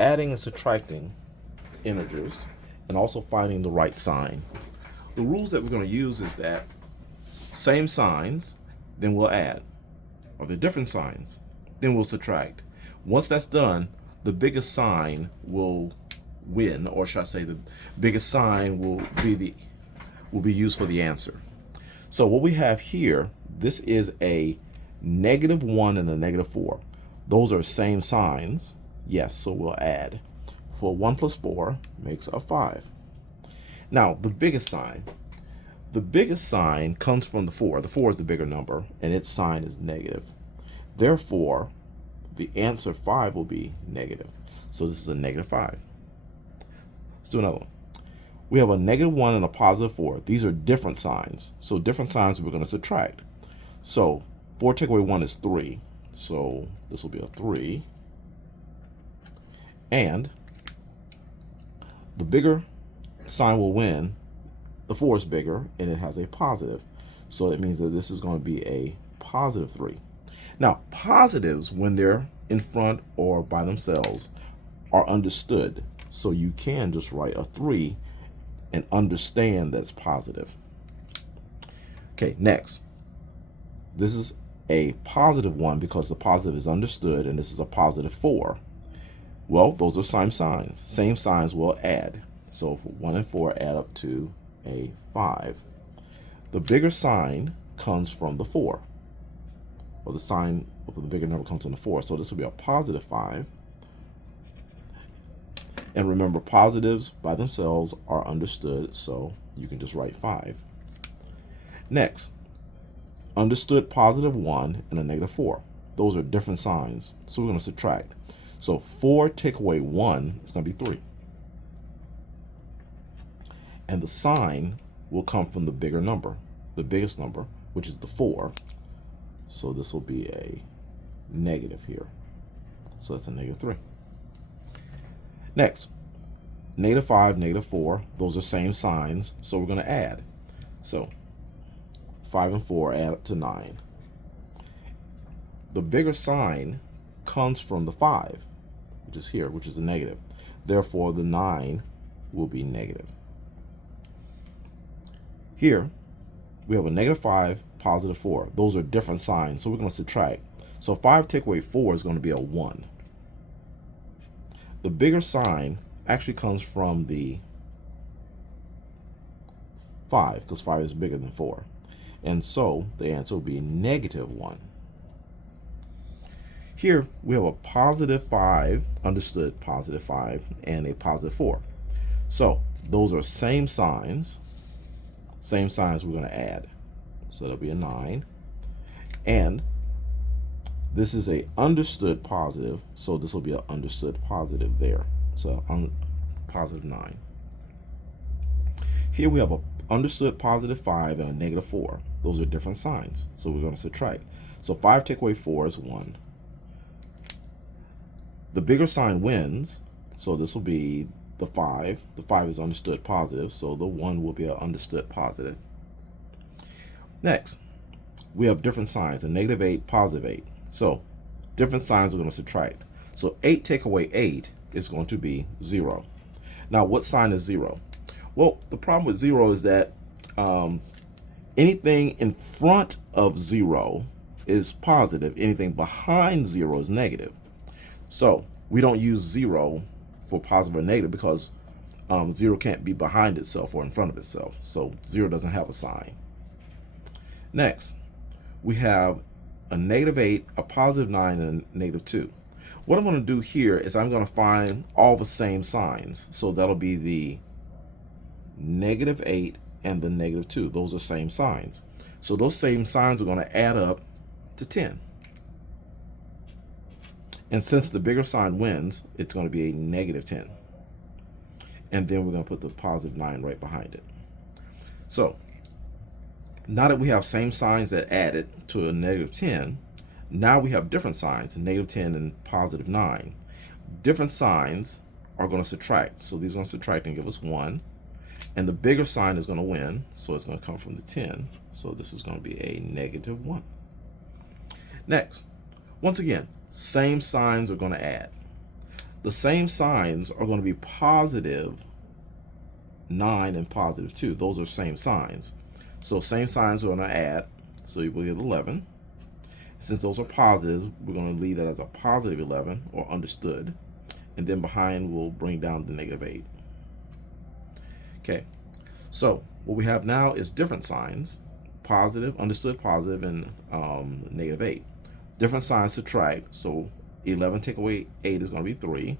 adding and subtracting integers and also finding the right sign. The rules that we're going to use is that same signs, then we'll add. Or the different signs, then we'll subtract. Once that's done, the biggest sign will win, or should I say the biggest sign will be used for the answer. So what we have here, this is a -1 and a -4. Those are same signs. Yes, so we'll add. For 1 plus 4 makes a 5. Now, the biggest sign comes from the 4. The 4 is the bigger number, and its sign is negative. Therefore, the answer 5 will be negative. So this is a -5. Let's do another one. We have a -1 and a +4. These are different signs. So different signs we're going to subtract. So 4 take away 1 is 3. So this will be a 3. And the bigger sign will win. The 4 is bigger and it has a positive. So it means that this is going to be a +3. Now, positives, when they're in front or by themselves, are understood. So you can just write a 3 and understand that's positive. Okay, next. This is a +1 because the positive is understood, and this is a +4. Well, those are same signs. Same signs will add. So 1 and 4 add up to a 5. The bigger sign comes from the 4. Or the sign of the bigger number comes from the 4. So this will be a +5. And remember, positives by themselves are understood, so you can just write 5. Next, understood +1 and a -4. Those are different signs, so we're going to subtract. So 4 take away 1 is going to be 3. And the sign will come from the bigger number, the biggest number, which is the 4. So this will be a negative here. So that's a -3. Next, -5, -4, those are same signs, so we're going to add. So 5 and 4 add up to 9. The bigger sign comes from the 5, which is here, which is a negative. Therefore, the 9 will be negative. Here, we have a -5, +4. Those are different signs, so we're going to subtract. So 5 take away 4 is going to be a 1. The bigger sign actually comes from the 5, because 5 is bigger than 4. And so the answer will be -1. Here we have a +5, understood +5, and a +4. So those are same signs we're going to add. So that'll be a 9. And this is a understood positive, so this will be an understood positive there. So +9. Here we have a understood +5 and a -4. Those are different signs, so we're going to subtract. So 5 take away 4 is 1. The bigger sign wins, so this will be the 5. The 5 is understood positive, so the 1 will be an understood positive. Next, we have different signs, a -8, +8. So different signs are going to subtract. So 8 take away 8 is going to be 0. Now, what sign is 0? Well, the problem with 0 is that anything in front of 0 is positive. Anything behind 0 is negative. So we don't use 0 for positive or negative because 0 can't be behind itself or in front of itself. So 0 doesn't have a sign. Next, we have a -8, a +9, and a -2. What I'm going to do here is I'm going to find all the same signs. So that'll be the -8 and the -2. Those are same signs. So those same signs are going to add up to 10. And since the bigger sign wins, it's going to be a -10. And then we're going to put the +9 right behind it. So now that we have same signs that added to a -10, now we have different signs, -10 and +9. Different signs are going to subtract. So these are going to subtract and give us 1. And the bigger sign is going to win, so it's going to come from the 10. So this is going to be a -1. Next, once again, same signs are going to add. the same signs are going to be positive 9 and positive 2. Those are same signs. So same signs are going to add. So you will get 11. Since those are positives, we're going to leave that as a positive 11, or understood. And then behind we'll bring down the negative 8. Okay, so what we have now is different signs. Positive, understood positive, and negative 8. Different signs subtract. So 11 take away 8 is going to be 3.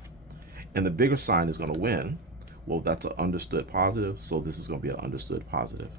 And the bigger sign is going to win. Well, that's an understood positive, so this is going to be an understood positive.